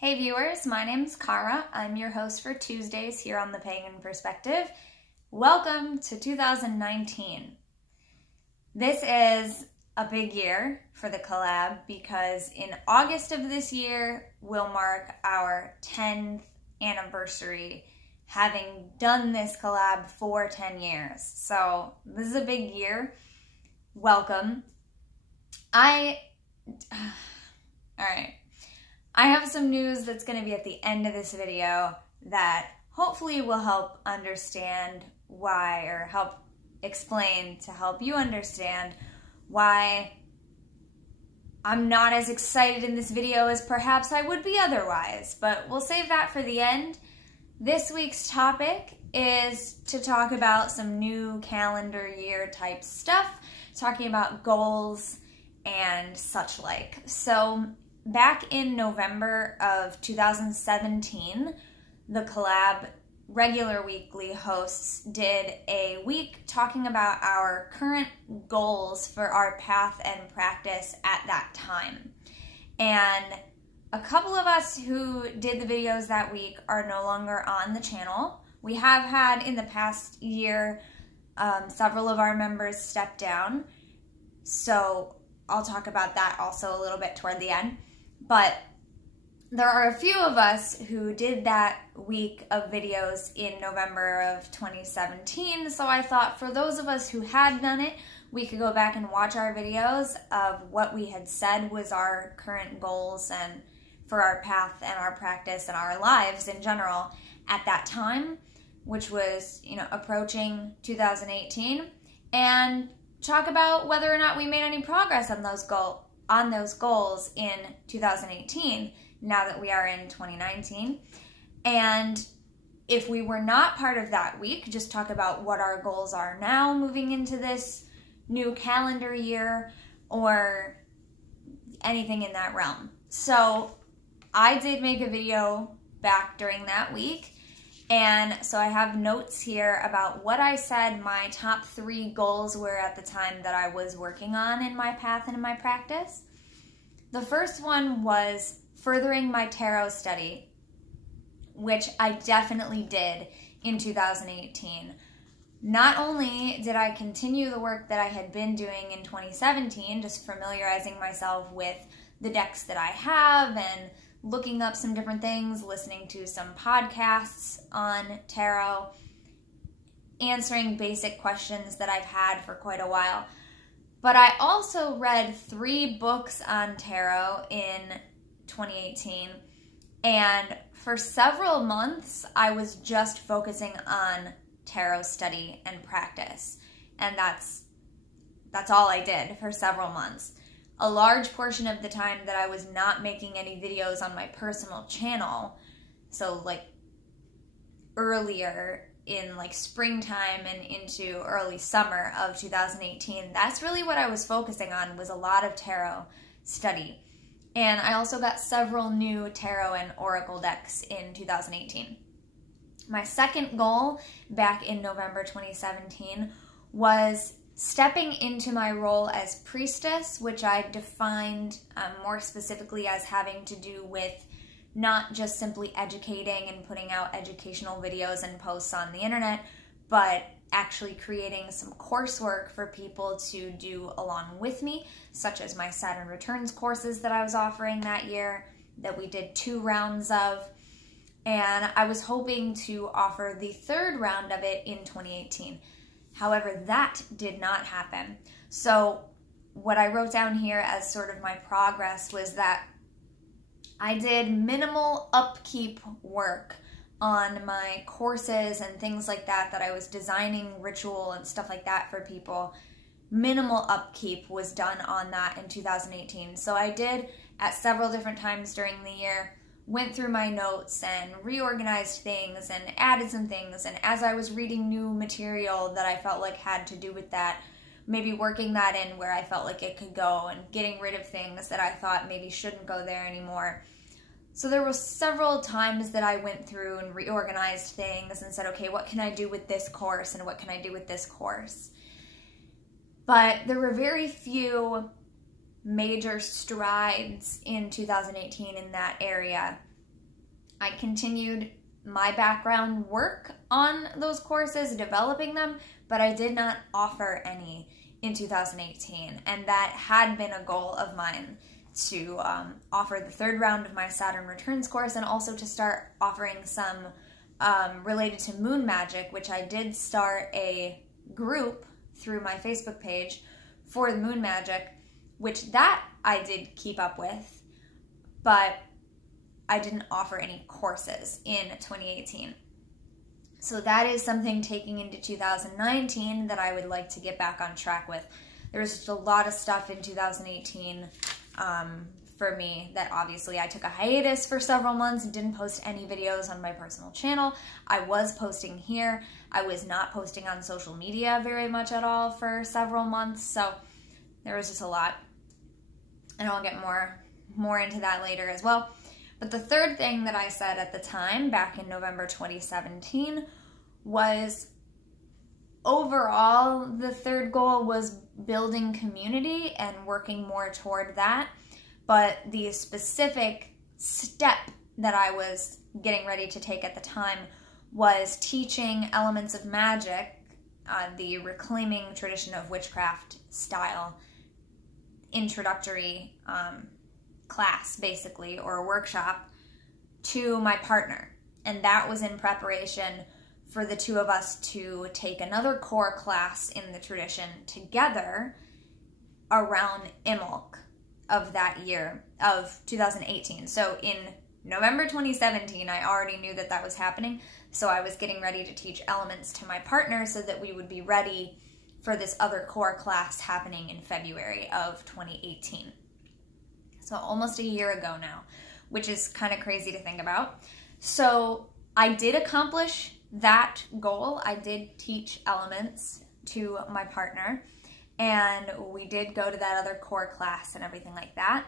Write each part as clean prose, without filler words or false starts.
Hey viewers, my name's Cara. I'm your host for Tuesdays here on the Pagan Perspective. Welcome to 2019. This is a big year for the collab because in August of this year will mark our 10th anniversary having done this collab for 10 years. So this is a big year. Welcome. Alright. I have some news that's going to be at the end of this video that hopefully will help understand why, or help explain to help you understand why I'm not as excited in this video as perhaps I would be otherwise, but we'll save that for the end. This week's topic is to talk about some new calendar year type stuff, talking about goals and such like. So back in November of 2017, the collab regular weekly hosts did a week talking about our current goals for our path and practice at that time. And a couple of us who did the videos that week are no longer on the channel. We have had in the past year several of our members step down, so I'll talk about that also a little bit toward the end. But there are a few of us who did that week of videos in November of 2017, so I thought for those of us who had done it, we could go back and watch our videos of what we had said was our current goals and for our path and our practice and our lives in general at that time, which was, approaching 2018, and talk about whether or not we made any progress on those goals in 2018, now that we are in 2019. And if we were not part of that week, just talk about what our goals are now moving into this new calendar year or anything in that realm. So I did make a video back during that week, and so I have notes here about what I said my top 3 goals were at the time that I was working on in my path and in my practice. The first one was furthering my tarot study, which I definitely did in 2018. Not only did I continue the work that I had been doing in 2017, just familiarizing myself with the decks that I have and looking up some different things, listening to some podcasts on tarot, answering basic questions that I've had for quite a while. But I also read 3 books on tarot in 2018, and for several months I was just focusing on tarot study and practice, and that's all I did for several months. A large portion of the time that I was not making any videos on my personal channel, so like earlier in like springtime and into early summer of 2018, that's really what I was focusing on, was a lot of tarot study. And I also got several new tarot and oracle decks in 2018. My second goal back in November 2017 was stepping into my role as priestess, which I defined more specifically as having to do with not just simply educating and putting out educational videos and posts on the internet, but actually creating some coursework for people to do along with me, such as my Saturn Returns courses that I was offering that year, that we did 2 rounds of. And I was hoping to offer the 3rd round of it in 2018. However, that did not happen. So what I wrote down here as sort of my progress was that I did minimal upkeep work on my courses and things like that I was designing ritual and stuff like that for people. Minimal upkeep was done on that in 2018. So I did at several different times during the year, went through my notes and reorganized things and added some things, and as I was reading new material that I felt like had to do with that, maybe working that in where I felt like it could go and getting rid of things that I thought maybe shouldn't go there anymore. So there were several times that I went through and reorganized things and said, okay, what can I do with this course and what can I do with this course? But there were very few major strides in 2018 in that area. I continued my background work on those courses, developing them, but I did not offer any in 2018. And that had been a goal of mine, to offer the third round of my Saturn Returns course, and also to start offering some related to moon magic, which I did start a group through my Facebook page for the moon magic, which that I did keep up with, but I didn't offer any courses in 2018. So that is something taking into 2019 that I would like to get back on track with. There was just a lot of stuff in 2018 for me that obviously I took a hiatus for several months and didn't post any videos on my personal channel. I was posting here. I was not posting on social media very much at all for several months. So there was just a lot. And I'll get more into that later as well. But the third thing that I said at the time, back in November 2017, was overall the third goal was building community and working more toward that. But the specific step that I was getting ready to take at the time was teaching elements of magic, the reclaiming tradition of witchcraft style introductory class, basically, or a workshop, to my partner. And that was in preparation for the two of us to take another core class in the tradition together around Imbolc of that year, of 2018. So in November 2017, I already knew that that was happening, so I was getting ready to teach elements to my partner so that we would be ready for this other core class happening in February of 2018. So almost a year ago now, which is kind of crazy to think about. So I did accomplish that goal. I did teach elements to my partner, and we did go to that other core class and everything like that.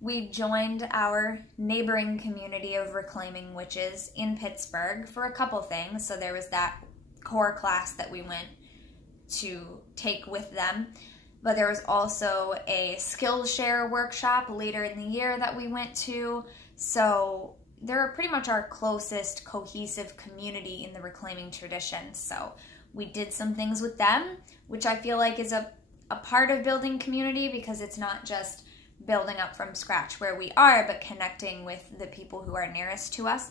We joined our neighboring community of reclaiming witches in Pittsburgh for a couple things. So there was that core class that we went to take with them. But there was also a Skillshare workshop later in the year that we went to. So they're pretty much our closest cohesive community in the reclaiming tradition. So we did some things with them, which I feel like is a part of building community, because it's not just building up from scratch where we are, but connecting with the people who are nearest to us.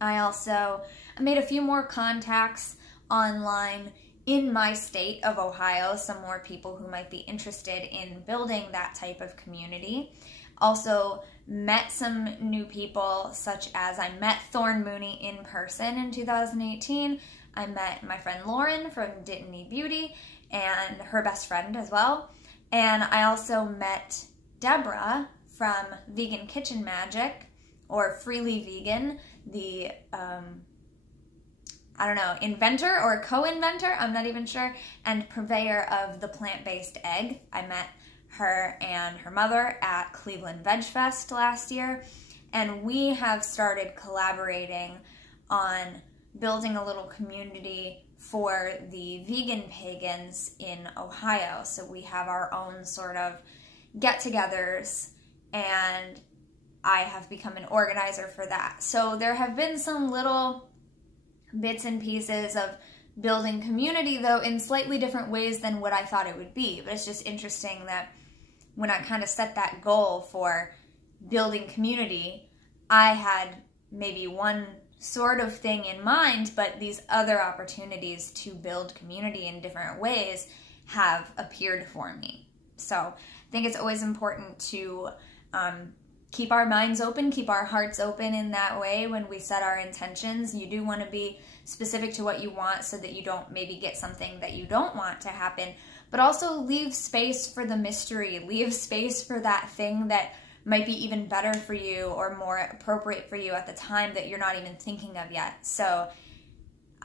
I made a few more contacts online in my state of Ohio, some more people who might be interested in building that type of community. Also met some new people, such as I met Thorn Mooney in person in 2018. I met my friend Lauren from Dittany Beauty and her best friend as well. And I also met Deborah from Vegan Kitchen Magic, or Freely Vegan, the inventor or co-inventor, I'm not even sure, and purveyor of the plant-based egg. I met her and her mother at Cleveland Veg Fest last year, and we have started collaborating on building a little community for the vegan pagans in Ohio. So we have our own sort of get-togethers, and I have become an organizer for that. So there have been some little bits and pieces of building community, though in slightly different ways than what I thought it would be. But it's just interesting that when I kind of set that goal for building community, I had maybe one sort of thing in mind, but these other opportunities to build community in different ways have appeared for me. So I think it's always important to keep our minds open, keep our hearts open in that way when we set our intentions. You do want to be specific to what you want so that you don't maybe get something that you don't want to happen, but also leave space for the mystery, leave space for that thing that might be even better for you or more appropriate for you at the time that you're not even thinking of yet. So,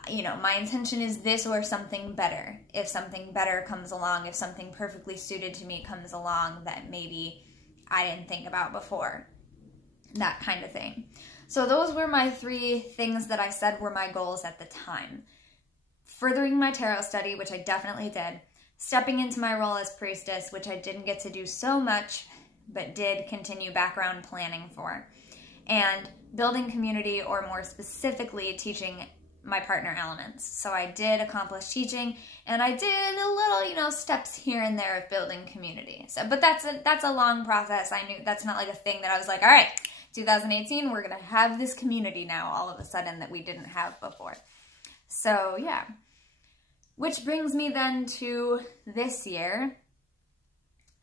you know, my intention is this or something better. If something better comes along, if something perfectly suited to me comes along that maybe I didn't think about before, that kind of thing. So those were my 3 things that I said were my goals at the time. Furthering my tarot study, which I definitely did. Stepping into my role as priestess, which I didn't get to do so much, but did continue background planning for. and building community, or more specifically, teaching my partner elements. So I did accomplish teaching, and I did a little, steps here and there of building community. So, but that's a long process. I knew that's not like a thing that I was like, all right, 2018, we're gonna have this community now all of a sudden that we didn't have before. So yeah, which brings me then to this year.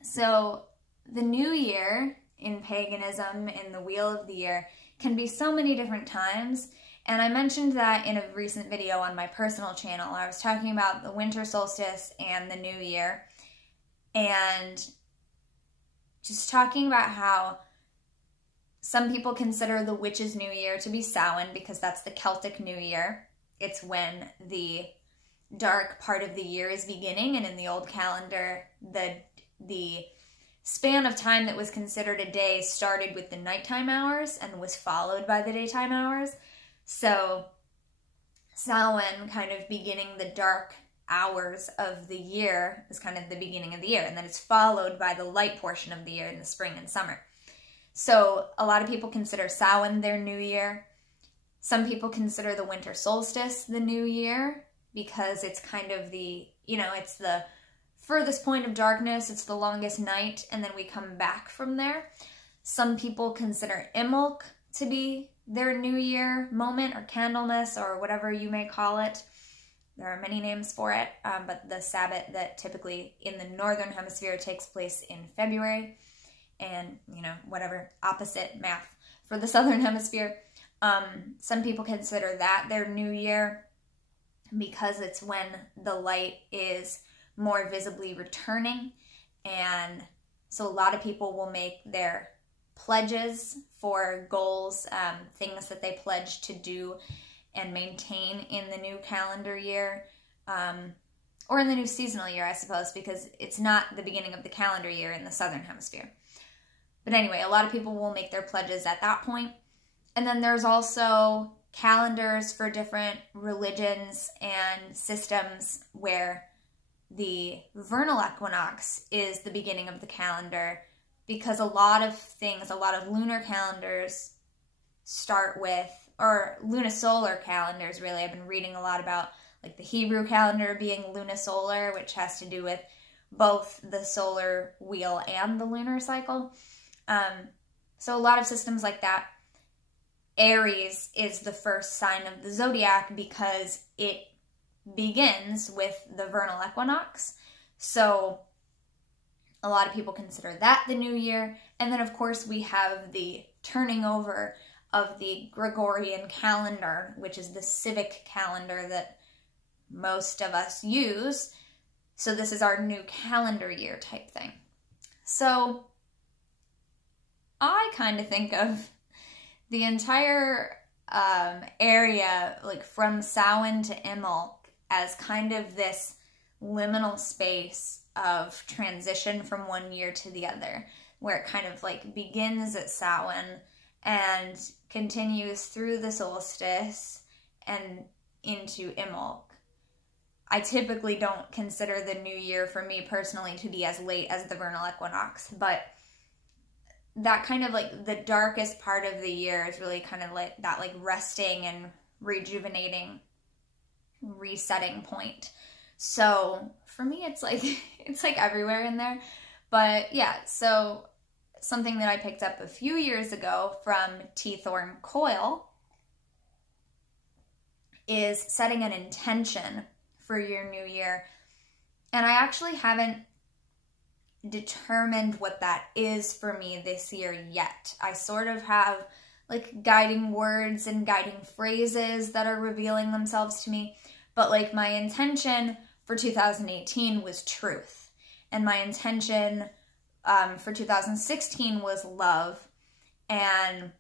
So the new year in paganism, in the wheel of the year, can be so many different times. And I mentioned that in a recent video on my personal channel. I was talking about the winter solstice and the new year, and just talking about how some people consider the witch's new year to be Samhain because that's the Celtic new year. It's when the dark part of the year is beginning, and in the old calendar, the span of time that was considered a day started with the nighttime hours and was followed by the daytime hours. So Samhain, kind of beginning the dark hours of the year, is kind of the beginning of the year, and then it's followed by the light portion of the year in the spring and summer. So a lot of people consider Samhain their new year. Some people consider the winter solstice the new year because it's kind of the, it's the furthest point of darkness, it's the longest night, and then we come back from there. Some people consider Imbolc to be their new year moment, or Candlemas, or whatever you may call it. There are many names for it, but the Sabbath that typically in the northern hemisphere takes place in February, and whatever opposite math for the southern hemisphere. Some people consider that their new year because it's when the light is more visibly returning, and so a lot of people will make their pledges for goals, things that they pledge to do and maintain in the new calendar year, or in the new seasonal year, I suppose, because it's not the beginning of the calendar year in the southern hemisphere. But anyway, a lot of people will make their pledges at that point. And then there's also calendars for different religions and systems where the vernal equinox is the beginning of the calendar, because a lot of lunar calendars start with, or lunisolar calendars really, I've been reading a lot about like the Hebrew calendar being lunisolar, which has to do with both the solar wheel and the lunar cycle. So a lot of systems like that. Aries is the first sign of the zodiac because it begins with the vernal equinox. So a lot of people consider that the new year. And then, of course, we have the turning over of the Gregorian calendar, which is the civic calendar that most of us use. So this is our new calendar year type thing. So I kind of think of the entire area, like from Samhain to Imbolc, as kind of this liminal space of transition from one year to the other, where it kind of like begins at Samhain and continues through the solstice and into Imbolc. I typically don't consider the new year for me personally to be as late as the vernal equinox, but that kind of like the darkest part of the year is really kind of like that, like resting and rejuvenating, resetting point. So for me, it's like everywhere in there. But yeah, so something that I picked up a few years ago from T. Thorne Coyle is setting an intention for your new year. And I actually haven't determined what that is for me this year yet. I sort of have like guiding words and guiding phrases that are revealing themselves to me, but like my intention for 2018 was truth, and my intention for 2016 was love, and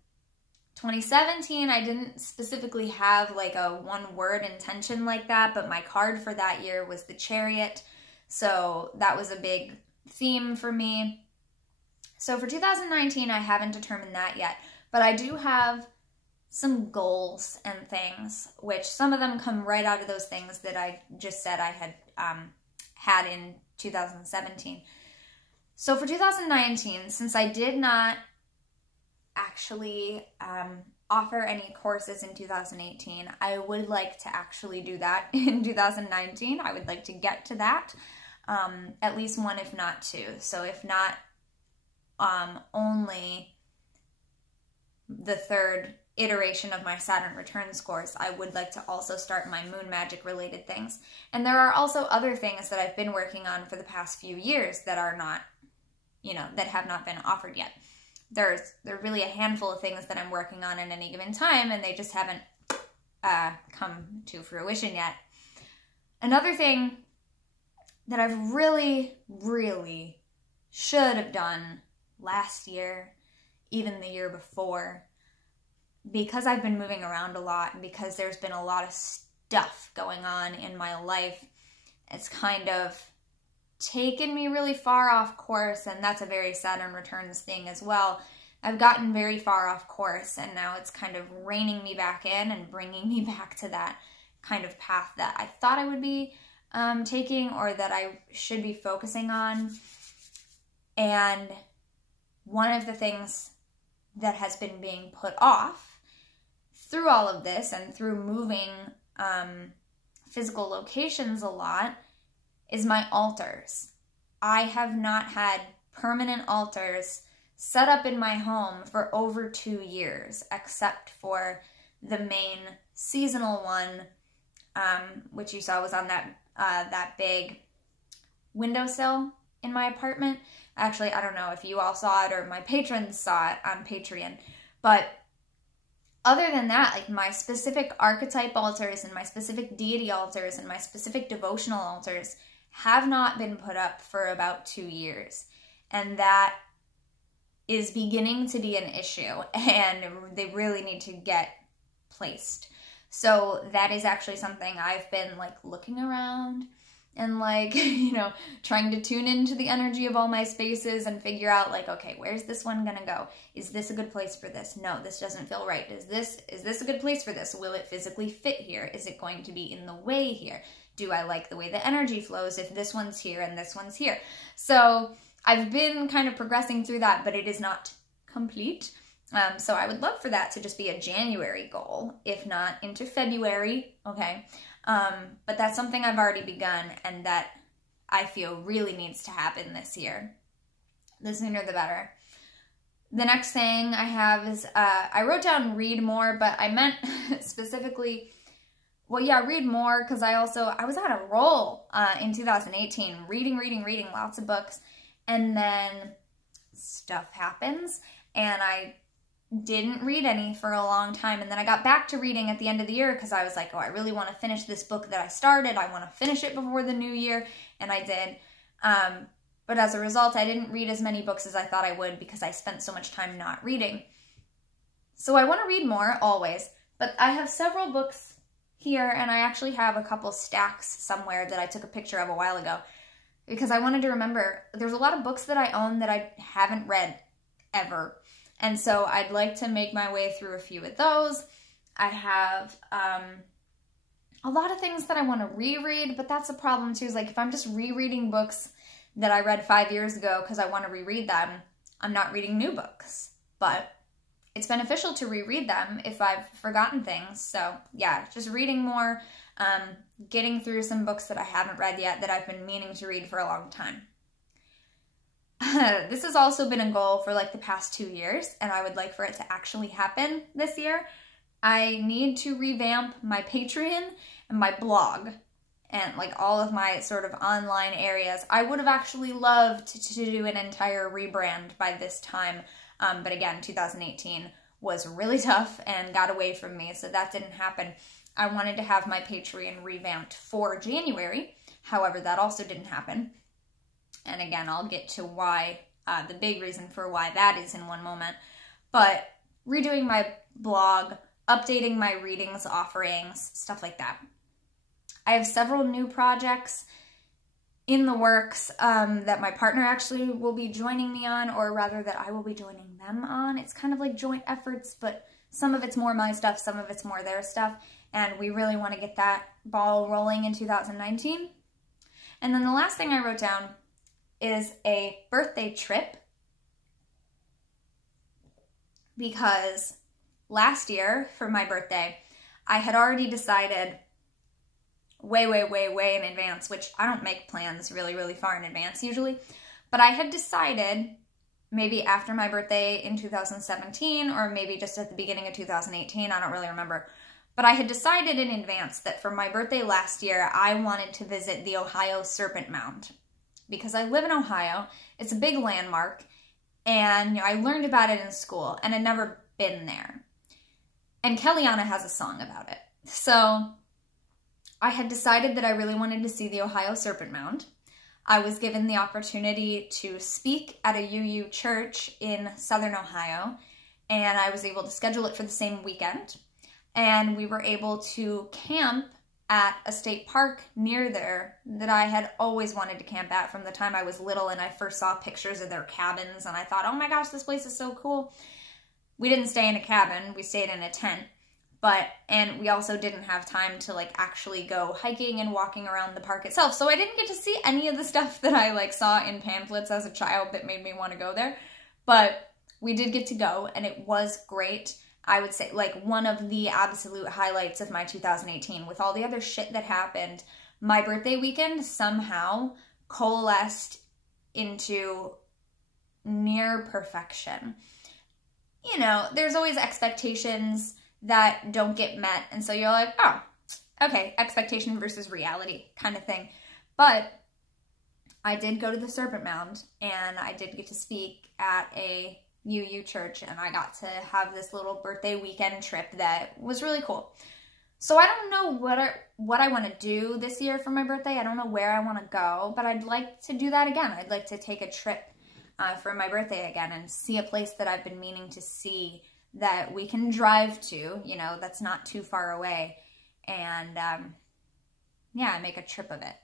2017 I didn't specifically have like a one-word intention like that, but my card for that year was the Chariot, so that was a big theme for me. So for 2019, I haven't determined that yet, but I do have some goals and things, which some of them come right out of those things that I just said I had had in 2017. So for 2019, since I did not actually offer any courses in 2018. I would like to actually do that in 2019. I would like to get to that, at least one, if not two. So if not only the third iteration of my Saturn Returns course, I would like to also start my moon magic related things. And there are also other things that I've been working on for the past few years that are not, that have not been offered yet. There are really a handful of things that I'm working on at any given time, and they just haven't come to fruition yet. Another thing that I've really, really should have done last year, even the year before, because I've been moving around a lot and because there's been a lot of stuff going on in my life, it's kind of taken me really far off course, and that's a very Saturn Returns thing as well. I've gotten very far off course, and now it's kind of reining me back in and bringing me back to that kind of path that I thought I would be taking, or that I should be focusing on. And one of the things that has been being put off through all of this and through moving physical locations a lot is my altars. I have not had permanent altars set up in my home for over 2 years, except for the main seasonal one, which you saw was on that big windowsill in my apartment. Actually, I don't know if you all saw it or my patrons saw it on Patreon, but other than that, like my specific archetype altars and my specific deity altars and my specific devotional altars have not been put up for about 2 years. And that is beginning to be an issue, and they really need to get placed. So that is actually something I've been like looking around and like, trying to tune into the energy of all my spaces and figure out like, okay, where's this one gonna go? Is this a good place for this? No, this doesn't feel right. Is this a good place for this? Will it physically fit here? Is it going to be in the way here? Do I like the way the energy flows if this one's here and this one's here? So I've been kind of progressing through that, but it is not complete. So I would love for that to just be a January goal, if not into February, okay? But that's something I've already begun and that I feel really needs to happen this year. The sooner the better. The next thing I have is, I wrote down read more, but I meant specifically, well, yeah, read more, because I was on a roll in 2018, reading lots of books, and then stuff happens, and I didn't read any for a long time, and then I got back to reading at the end of the year because I was like, oh, I really want to finish this book that I started. I want to finish it before the new year, and I did. But as a result, I didn't read as many books as I thought I would because I spent so much time not reading. So I want to read more, always, but I have several books here, and I actually have a couple stacks somewhere that I took a picture of a while ago because I wanted to remember there's a lot of books that I own that I haven't read ever. And so I'd like to make my way through a few of those. I have a lot of things that I want to reread, but that's a problem too, is like if I'm just rereading books that I read 5 years ago because I want to reread them, I'm not reading new books. But it's beneficial to reread them if I've forgotten things. So yeah, just reading more, getting through some books that I haven't read yet that I've been meaning to read for a long time. This has also been a goal for like the past 2 years, and I would like for it to actually happen this year. I need to revamp my Patreon and my blog and like all of my sort of online areas. I would have actually loved to do an entire rebrand by this time, but again, 2018 was really tough and got away from me, so that didn't happen. I wanted to have my Patreon revamped for January, however, that also didn't happen. And again, I'll get to why, the big reason for why that is in one moment. But redoing my blog, updating my readings, offerings, stuff like that. I have several new projects in the works that my partner actually will be joining me on, or rather that I will be joining them on. It's kind of like joint efforts, but some of it's more my stuff, some of it's more their stuff. And we really want to get that ball rolling in 2019. And then the last thing I wrote down is a birthday trip because last year for my birthday, I had already decided way in advance, which I don't make plans really far in advance usually, but I had decided maybe after my birthday in 2017 or maybe just at the beginning of 2018, I don't really remember, but I had decided in advance that for my birthday last year, I wanted to visit the Ohio Serpent Mound because I live in Ohio. It's a big landmark, and I learned about it in school and I'd never been there. And Kellyanna has a song about it. So I had decided that I really wanted to see the Ohio Serpent Mound. I was given the opportunity to speak at a UU church in Southern Ohio, and I was able to schedule it for the same weekend. And we were able to camp at a state park near there that I had always wanted to camp at from the time I was little, and I first saw pictures of their cabins, and I thought, oh my gosh, this place is so cool. We didn't stay in a cabin, we stayed in a tent. And we also didn't have time to like actually go hiking and walking around the park itself. So I didn't get to see any of the stuff that I like saw in pamphlets as a child that made me want to go there. But we did get to go, and it was great. I would say like one of the absolute highlights of my 2018 with all the other shit that happened. My birthday weekend somehow coalesced into near perfection. You know, there's always expectations that don't get met, and so you're like, oh, okay, expectation versus reality kind of thing. But I did go to the Serpent Mound, and I did get to speak at a UU church, and I got to have this little birthday weekend trip that was really cool. So I don't know what I want to do this year for my birthday. I don't know where I want to go, but I'd like to do that again. I'd like to take a trip for my birthday again and see a place that I've been meaning to see that we can drive to, you know, that's not too far away, and yeah, make a trip of it.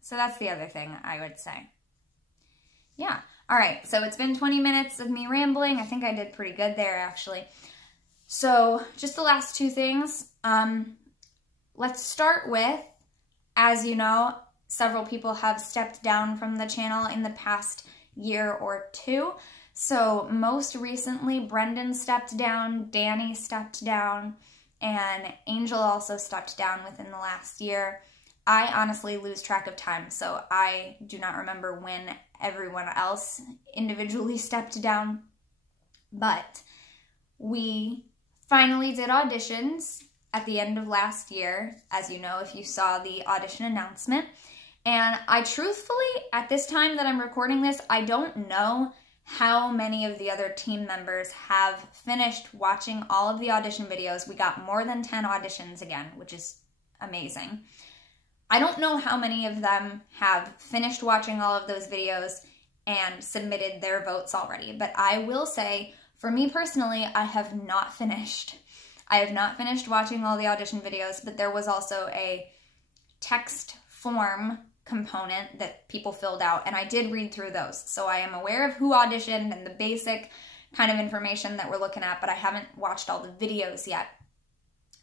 So that's the other thing I would say. Yeah. All right. So it's been 20 minutes of me rambling. I think I did pretty good there, actually. So just the last two things. Let's start with, as you know, several people have stepped down from the channel in the past year or two. So most recently, Brendan stepped down, Danny stepped down, and Angel also stepped down within the last year. I honestly lose track of time, so I do not remember when everyone else individually stepped down. But we finally did auditions at the end of last year, as you know, if you saw the audition announcement. And I truthfully, at this time that I'm recording this, I don't know how many of the other team members have finished watching all of the audition videos. We got more than 10 auditions again, which is amazing. I don't know how many of them have finished watching all of those videos and submitted their votes already, but I will say, for me personally, I have not finished. I have not finished watching all the audition videos, but there was also a text form component that people filled out, and I did read through those. So I am aware of who auditioned and the basic kind of information that we're looking at, but I haven't watched all the videos yet.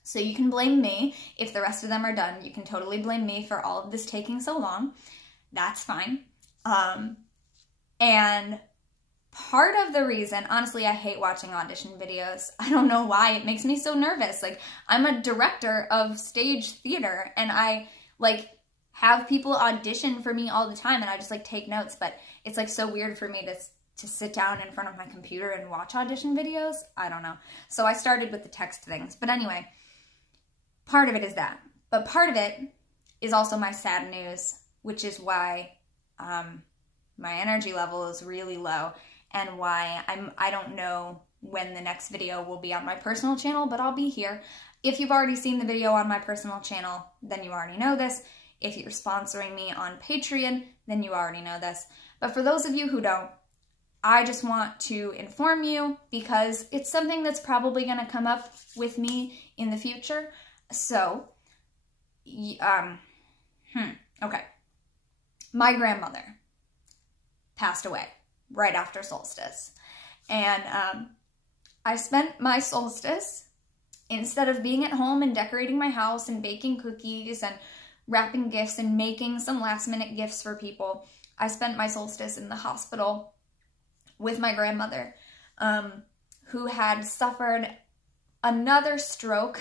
So you can blame me if the rest of them are done. You can totally blame me for all of this taking so long. That's fine. And part of the reason, honestly, I hate watching audition videos. I don't know why. It makes me so nervous. Like, I'm a director of stage theater, and I like have people audition for me all the time, and I just like take notes, but it's like so weird for me to sit down in front of my computer and watch audition videos. I don't know. So I started with the text things. But anyway, part of it is that. But part of it is also my sad news, which is why my energy level is really low, and why I don't know when the next video will be on my personal channel, but I'll be here. If you've already seen the video on my personal channel, then you already know this. If you're sponsoring me on Patreon, then you already know this. But for those of you who don't, I just want to inform you because it's something that's probably going to come up with me in the future. So, okay. My grandmother passed away right after solstice. And I spent my solstice, instead of being at home and decorating my house and baking cookies and wrapping gifts and making some last minute gifts for people, I spent my solstice in the hospital with my grandmother. who had suffered another stroke,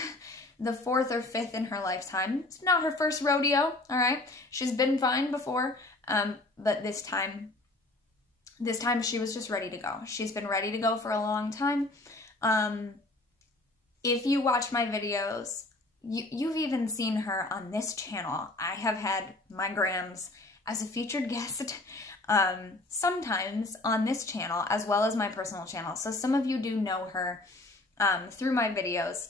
the 4th or 5th in her lifetime. It's not her first rodeo, all right? She's been fine before, but this time she was just ready to go. She's been ready to go for a long time. If you watch my videos, you've even seen her on this channel. I have had my Grams as a featured guest sometimes on this channel, as well as my personal channel. So some of you do know her through my videos.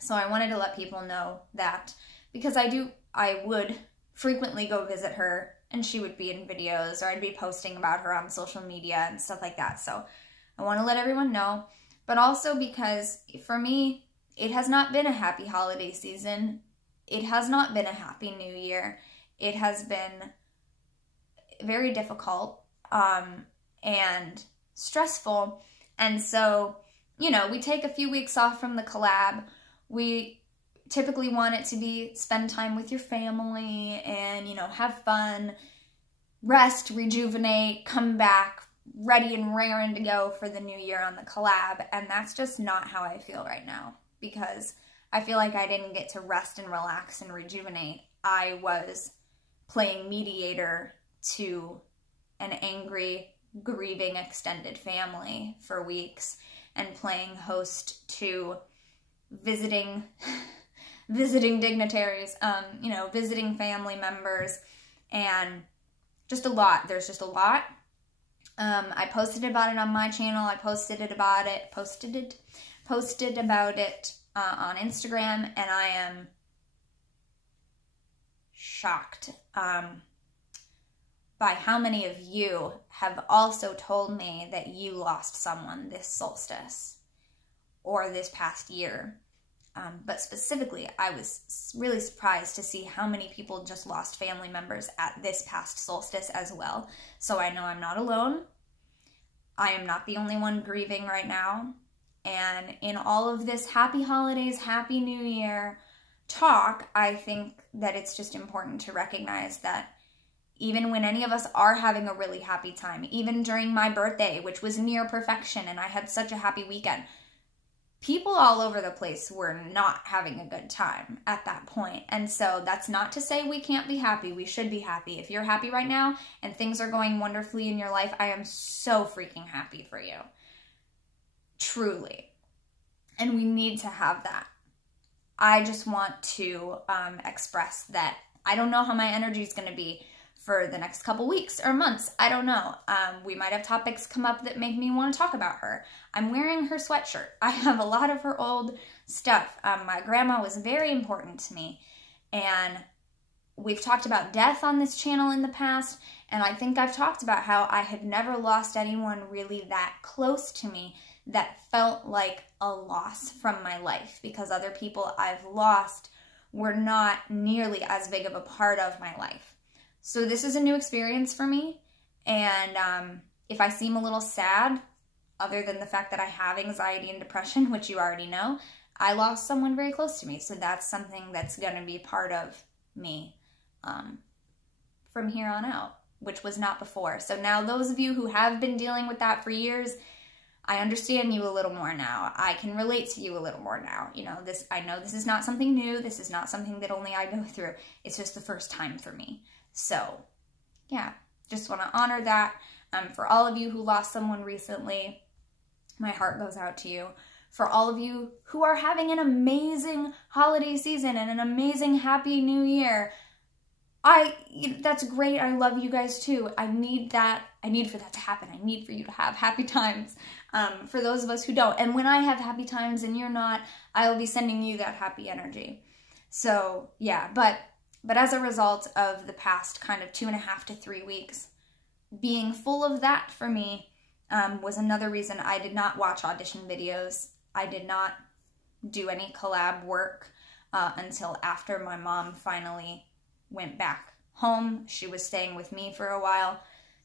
So I wanted to let people know that, because I would frequently go visit her, and she would be in videos, or I'd be posting about her on social media and stuff like that. So I want to let everyone know, but also because for me, it has not been a happy holiday season. It has not been a happy new year. It has been very difficult and stressful. And so, you know, we take a few weeks off from the collab. We typically want it to be spend time with your family and, you know, have fun, rest, rejuvenate, come back ready and raring to go for the new year on the collab. And that's just not how I feel right now, because I feel like I didn't get to rest and relax and rejuvenate. I was playing mediator to an angry, grieving extended family for weeks, and playing host to visiting dignitaries, you know, visiting family members, and just a lot. There's just a lot. I posted about it on my channel. I posted about it on Instagram, and I am shocked by how many of you have also told me that you lost someone this solstice or this past year. But specifically, I was really surprised to see how many people just lost family members at this past solstice as well. So I know I'm not alone. I am not the only one grieving right now. And in all of this happy holidays, happy new year talk, I think that it's just important to recognize that even when any of us are having a really happy time, even during my birthday, which was near perfection and I had such a happy weekend, people all over the place were not having a good time at that point. And so that's not to say we can't be happy. We should be happy. If you're happy right now and things are going wonderfully in your life, I am so freaking happy for you. Truly. And we need to have that. I just want to express that I don't know how my energy is going to be for the next couple weeks or months. I don't know. We might have topics come up that make me want to talk about her. I'm wearing her sweatshirt. I have a lot of her old stuff. My grandma was very important to me. And we've talked about death on this channel in the past. And I think I've talked about how I had never lost anyone really that close to me that felt like a loss from my life, because other people I've lost were not nearly as big of a part of my life. So this is a new experience for me, and if I seem a little sad, other than the fact that I have anxiety and depression, which you already know, I lost someone very close to me, so that's something that's going to be part of me from here on out, which was not before. So now those of you who have been dealing with that for years, I understand you a little more now. I can relate to you a little more now. You know, I know this is not something new. This is not something that only I go through. It's just the first time for me. So, yeah, just want to honor that. For all of you who lost someone recently, my heart goes out to you. For all of you who are having an amazing holiday season and an amazing happy new year, that's great. I love you guys too. I need that. I need for that to happen. I need for you to have happy times. For those of us who don't. And when I have happy times and you're not, I'll be sending you that happy energy. So, yeah, but as a result of the past kind of 2.5 to 3 weeks being full of that for me, was another reason I did not watch audition videos. I did not do any collab work until after my mom finally went back home. She was staying with me for a while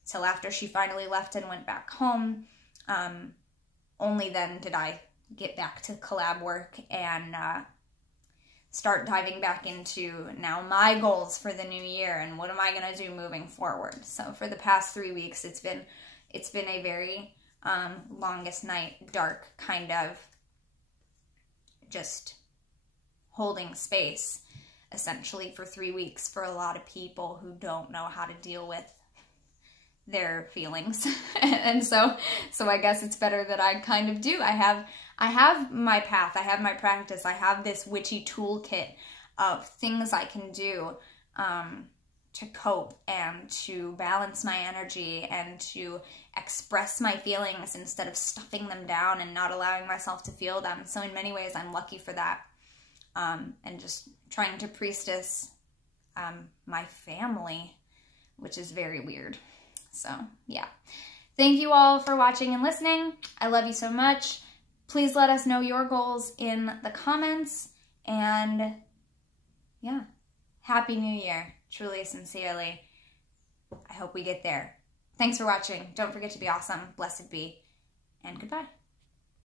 till after she finally left and went back home. Only then did I get back to collab work and start diving back into now my goals for the new year and what am I going to do moving forward. So for the past 3 weeks, it's been a very longest night, dark kind of just holding space essentially for 3 weeks for a lot of people who don't know how to deal with their feelings. And so I guess it's better that I kind of do. I have my path, I have my practice, I have this witchy toolkit of things I can do to cope and to balance my energy and to express my feelings instead of stuffing them down and not allowing myself to feel them. So in many ways, I'm lucky for that. And just trying to priestess my family, which is very weird. So yeah, thank you all for watching and listening. I love you so much. Please let us know your goals in the comments, and yeah, Happy New Year, truly, sincerely. I hope we get there. Thanks for watching. Don't forget to be awesome, blessed be, and goodbye.